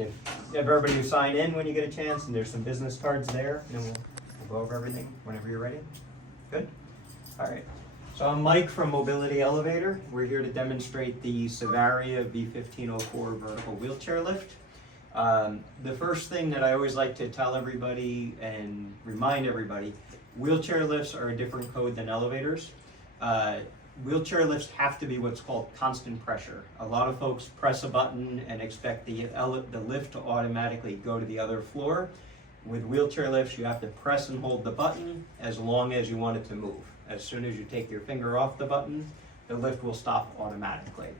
If everybody will sign in when you get a chance, and there's some business cards there, and we'll go over everything whenever you're ready. Good? All right. So I'm Mike from Mobility Elevator. We're here to demonstrate the Savaria V-1504 vertical wheelchair lift. The first thing that I always like to tell everybody and remind everybody, wheelchair lifts are a different code than elevators. Wheelchair lifts have to be what's called constant pressure. A lot of folks press a button and expect the lift to automatically go to the other floor. With wheelchair lifts, you have to press and hold the button as long as you want it to move. As soon as you take your finger off the button, the lift will stop automatically.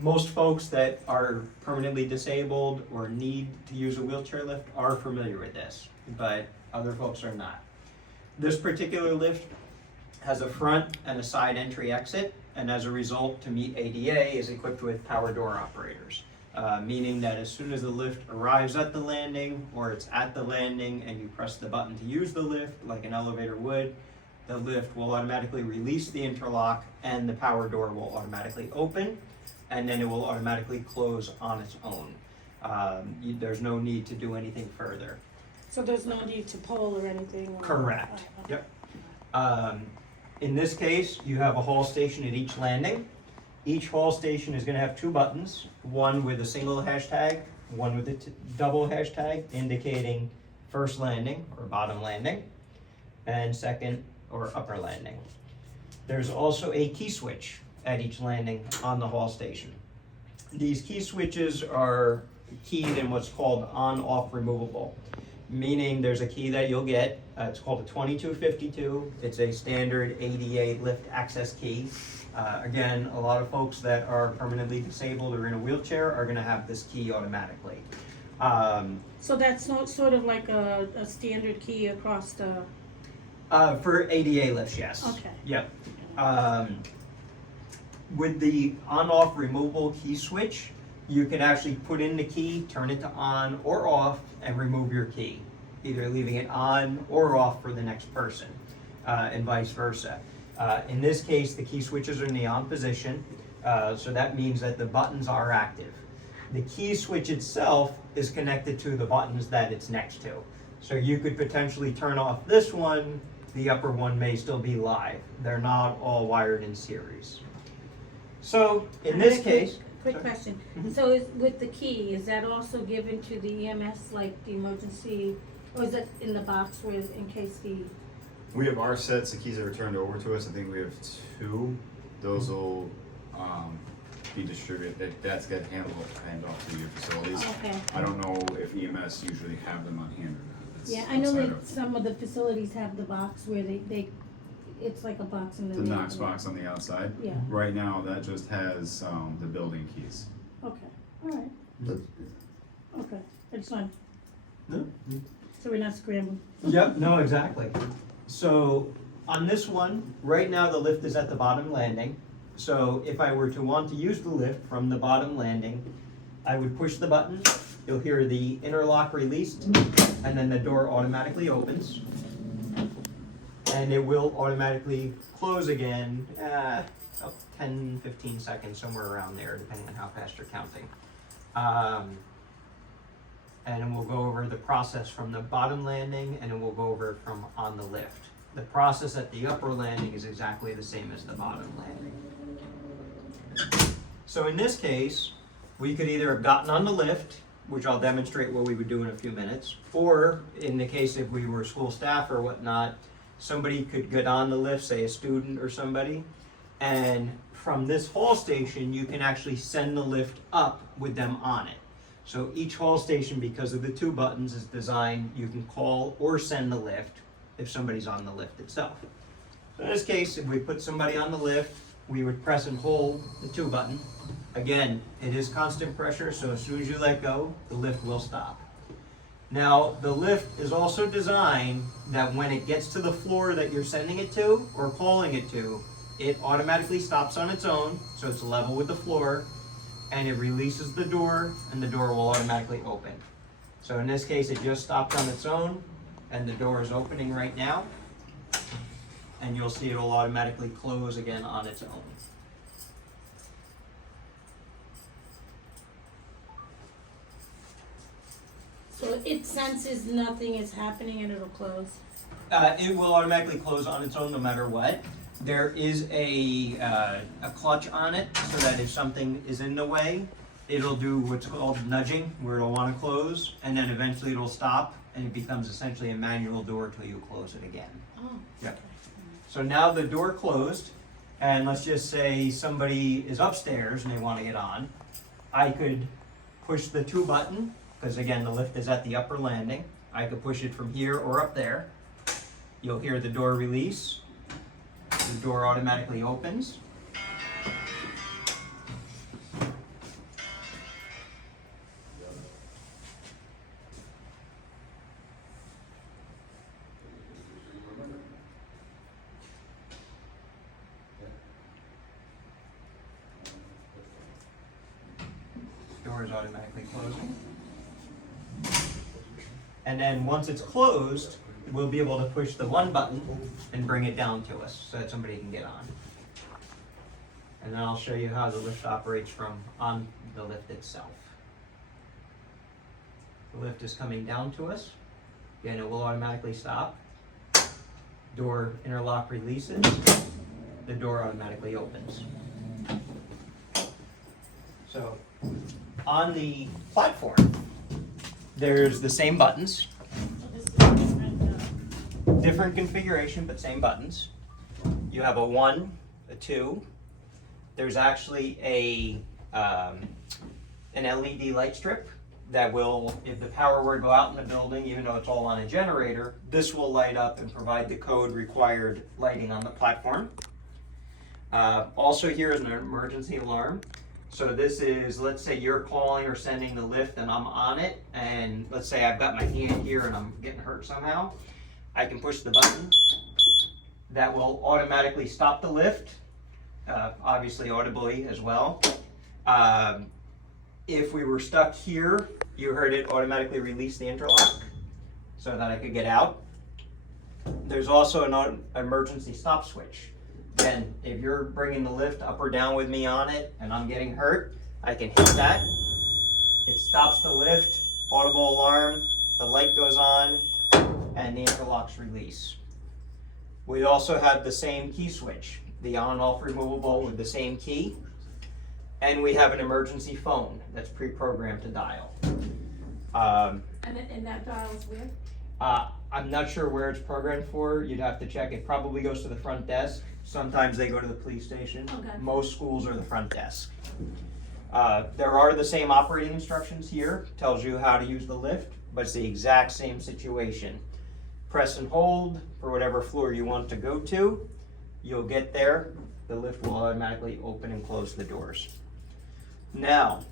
Most folks that are permanently disabled or need to use a wheelchair lift are familiar with this, but other folks are not. This particular lift has a front and a side entry exit, and as a result, to meet ADA, is equipped with power door operators, meaning that as soon as the lift arrives at the landing, or it's at the landing and you press the button to use the lift like an elevator would, the lift will automatically release the interlock and the power door will automatically open, and then it will automatically close on its own. There's no need to do anything further. So there's no need to pull or anything? Or, Correct. Yep. In this case, you have a haul station at each landing. Each haul station is going to have two buttons, one with a single hashtag, one with a double hashtag, indicating first landing or bottom landing, and second or upper landing. There's also a key switch at each landing on the haul station. These key switches are keyed in what's called on-off removable, meaning there's a key that you'll get. It's called a 2252. It's a standard ADA lift access key. Again, a lot of folks that are permanently disabled or in a wheelchair are going to have this key automatically. So that's not sort of like a standard key across the... For ADA lifts, yes. Okay. Yep. With the on-off removable key switch, you can actually put in the key, turn it to on or off, and remove your key, either leaving it on or off for the next person, and vice versa. In this case, the key switches are in the on position, so that means that the buttons are active. The key switch itself is connected to the buttons that it's next to. So you could potentially turn off this one, the upper one may still be live. They're not all wired in series. So in this case... Quick question. Mhm. So with the key, is that also given to the EMS, like the emergency, or is it in the box with, in case the... We have our sets of keys that are turned over to us. I think we have two. Those will be distributed. That's got handed off to your facilities. Okay. I don't know if EMS usually have them on hand or not. That's Yeah, I know outside that of some of the facilities have the box where they it's like a box in the... the Knox box on the outside. Yeah. Right now, that just has the building keys. Okay, all right. Okay, that's fine. No? So we're not scrambling. Yep, no, exactly. So on this one, right now the lift is at the bottom landing. So if I were to want to use the lift from the bottom landing, I would push the button. You'll hear the interlock released, and then the door automatically opens. And it will automatically close again, about 10, 15 seconds, somewhere around there, depending on how fast you're counting. And then we'll go over the process from the bottom landing, and then we'll go over from on the lift. The process at the upper landing is exactly the same as the bottom landing. So in this case, we could either have gotten on the lift, which I'll demonstrate what we would do in a few minutes, or in the case if we were school staff or whatnot, somebody could get on the lift, say a student or somebody, and from this haul station, you can actually send the lift up with them on it. So each haul station, because of the two buttons, is designed, you can call or send the lift if somebody's on the lift itself. So in this case, if we put somebody on the lift, we would press and hold the two button. Again, it is constant pressure, so as soon as you let go, the lift will stop. Now, the lift is also designed that when it gets to the floor that you're sending it to or calling it to, it automatically stops on its own, so it's level with the floor, and it releases the door, and the door will automatically open. So in this case, it just stopped on its own, and the door is opening right now, and you'll see it will automatically close again on its own. So it senses nothing is happening and it'll close? It will automatically close on its own no matter what. There is a clutch on it so that if something is in the way, it'll do what's called nudging, where it'll want to close, and then eventually it'll stop, and it becomes essentially a manual door till you close it again. Oh. Yeah. So now the door closed, and let's just say somebody is upstairs and they want to get on. I could push the 2 button, because again, the lift is at the upper landing. I could push it from here or up there. You'll hear the door release. The door automatically opens. Door is automatically closing. And then once it's closed, we'll be able to push the 1 button and bring it down to us so that somebody can get on. And then I'll show you how the lift operates from on the lift itself. The lift is coming down to us. Again, it will automatically stop. Door interlock releases. The door automatically opens. So on the platform, there's the same buttons. So this is different, Different configuration, but same buttons. You have a 1, a 2. There's actually an LED light strip that will, if the power were to go out in the building, even though it's all on a generator, this will light up and provide the code required lighting on the platform. Also here is an emergency alarm. So this is, let's say you're calling or sending the lift and I'm on it, and let's say I've got my hand here and I'm getting hurt somehow. I can push the button. That will automatically stop the lift, obviously audibly as well. If we were stuck here, you heard it automatically release the interlock so that I could get out. There's also an emergency stop switch. Then, if you're bringing the lift up or down with me on it and I'm getting hurt, I can hit that. It stops the lift, audible alarm, the light goes on, and the interlocks release. We also have the same key switch, the on-off removable with the same key. And we have an emergency phone that's pre-programmed to dial. And that dials where? I'm not sure where it's programmed for. You'd have to check. It probably goes to the front desk. Sometimes they go to the police station. Okay. Most schools are the front desk. There are the same operating instructions here. Tells you how to use the lift, but it's the exact same situation. Press and hold for whatever floor you want to go to. You'll get there. The lift will automatically open and close the doors. Now,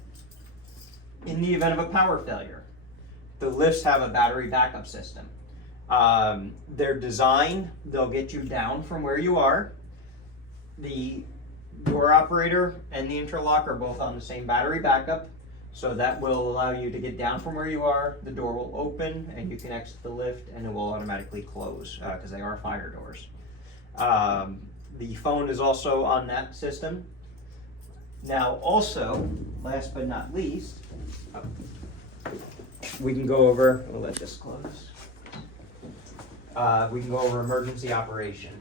in the event of a power failure, the lifts have a battery backup system. They're designed, they'll get you down from where you are. The door operator and the interlock are both on the same battery backup, so that will allow you to get down from where you are. The door will open and you can exit the lift and it will automatically close because they are fire doors. The phone is also on that system. Now also, last but not least, we can go over, we'll let this close. We can go over emergency operation.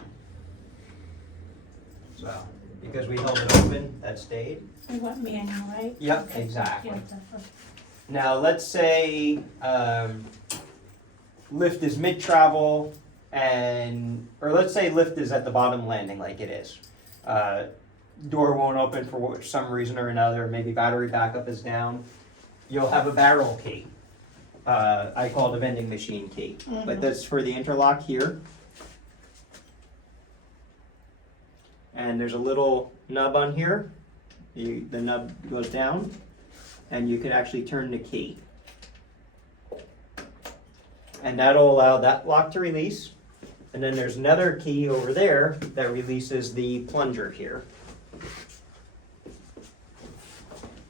So, because we held it open, that stayed. You want manual, right? Yep, Okay. exactly. Yeah, definitely. Now, let's say lift is mid-travel, or let's say lift is at the bottom landing like it is. Door won't open for some reason or another, maybe battery backup is down. You'll have a barrel key. I call it a vending machine key, but that's for the interlock here. And there's a little nub on here. The nub goes down, and you can actually turn the key. And that'll allow that lock to release. And then there's another key over there that releases the plunger here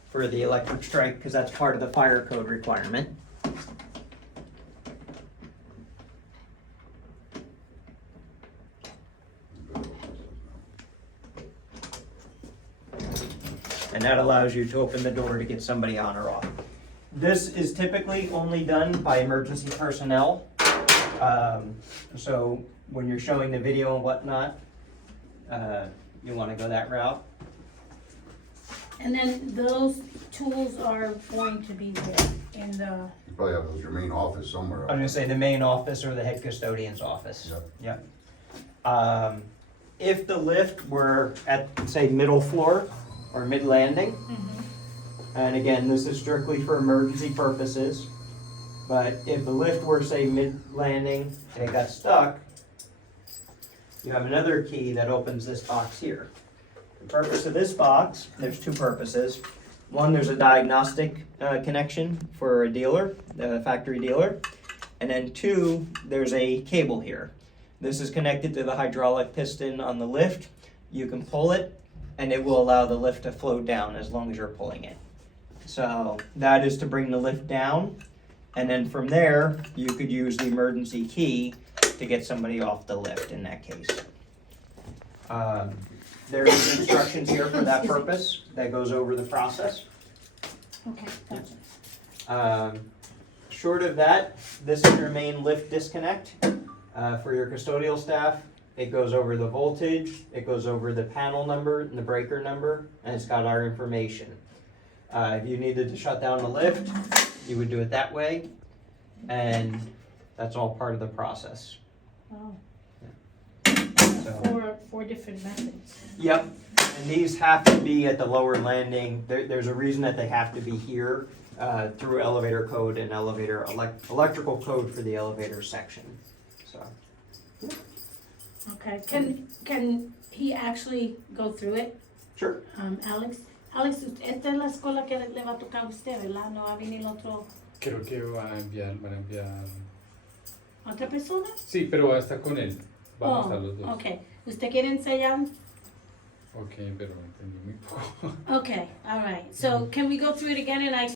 for the electric strike, because that's part of the fire code requirement. And that allows you to open the door to get somebody on or off. This is typically only done by emergency personnel. So when you're showing the video and whatnot, you wanna go that route. And then those tools are going to be where? In the, You probably have those, your main office somewhere. I'm gonna say the main office or the head custodian's office. Yep. Yep. If the lift were at, say, middle floor or mid-landing, and again, this is strictly for emergency purposes, but if the lift were, say, mid-landing and it got stuck, you have another key that opens this box here. The purpose of this box, there's two purposes. One, there's a diagnostic connection for a dealer, the factory dealer. And then two, there's a cable here. This is connected to the hydraulic piston on the lift. You can pull it and it will allow the lift to float down as long as you're pulling it. So that is to bring the lift down. And then from there, you could use the emergency key to get somebody off the lift in that case. There is instructions here for that purpose that goes over the process. okay, gotcha. Short of that, this is your main lift disconnect. For your custodial staff, it goes over the voltage, it goes over the panel number and the breaker number, and it's got our information. If you needed to shut down the lift, you would do it that way, and that's all part of the process. Wow. So, Four different methods. yep, and these have to be at the lower landing. There's a reason that they have to be here through elevator code and elevator electrical code for the elevator section. So, Okay, can he actually go through it? sure. Alex? Alex, esta es la escuela que le va a tocar a usted, ¿verdad? No va a venir otro, Creo que van a enviar. otra persona? Sí, pero va a estar con él. Van a estar los dos. Okay. ¿Usted quiere ensayar? Ok, pero entendí muy poco. Okay, all right. So can we go through it again and I